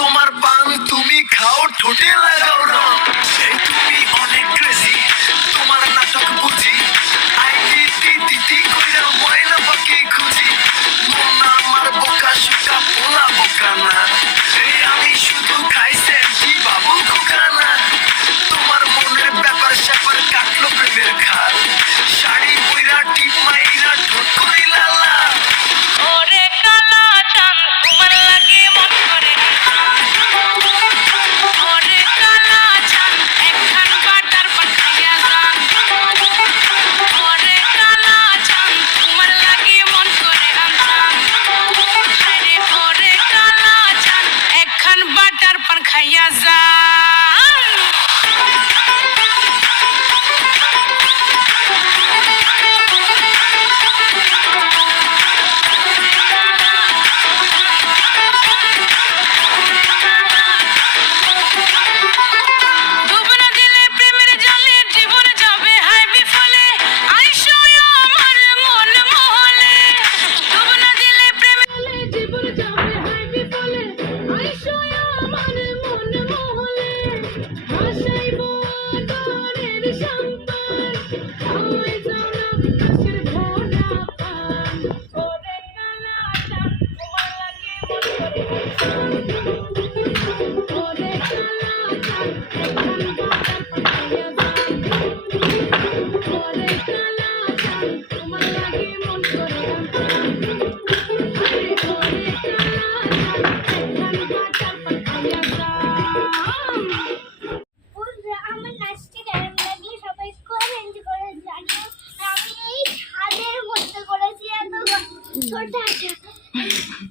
তোমার পান তুমি খাও, ঠোঁটে লাগাও রং। এই তুমি অনেক ক্রেজি, তোমার নাটক বুঝি। আইটি টিটি কইরা ময়লা পাখি খুঁজি। মন না আমার বোকা শোকা, পোলা বোকা না। এই আমি শুধু খাইছে কি বাবু খোকা না। তোমার মনের ব্যাপার স্যাপার কাটলো প্রেমের খাল। শাড়ি পইরা টিপ মাইরা ঠোঁট করিলা লাল। ওরে কালা চাঁদ তোমার লাগে মন করে ওরে কালা চাঁদ একখান বাটার পান খাইয়া যান ওরে কালা চাঁদ তোমার লাগে মন করে আনতাম আরে ওরে কালা চাঁদ একখান বাটার পান খাইয়া যান ডুবনা দিলে প্রেমের জলে জীবন যাবে হায় বিফলে আইসো আমার মন মহলে ডুবনা দিলে প্রেমের জলে জীবন যাবে হায় বিফলে আইসো আমার মন মহলে হাসাইব দরের সম্পান আমায় যাও না বিকাশের ভোলা পান ওরে কালা চাঁদ তোমার লাগে মন করে ওরে কালা চাঁদ একখান বাটার পান খাইয়া যান ওরে কালা চাঁদ তোমার লাগে মন করে আরে ওরে কালা চাঁদ একখান বাটার পান খাইয়া যান আমার নাচতে কেমন লাগলো সবাই কমেন্ট করে জানিও। আমি এই ছাদের মধ্যে করেছি এত ছোট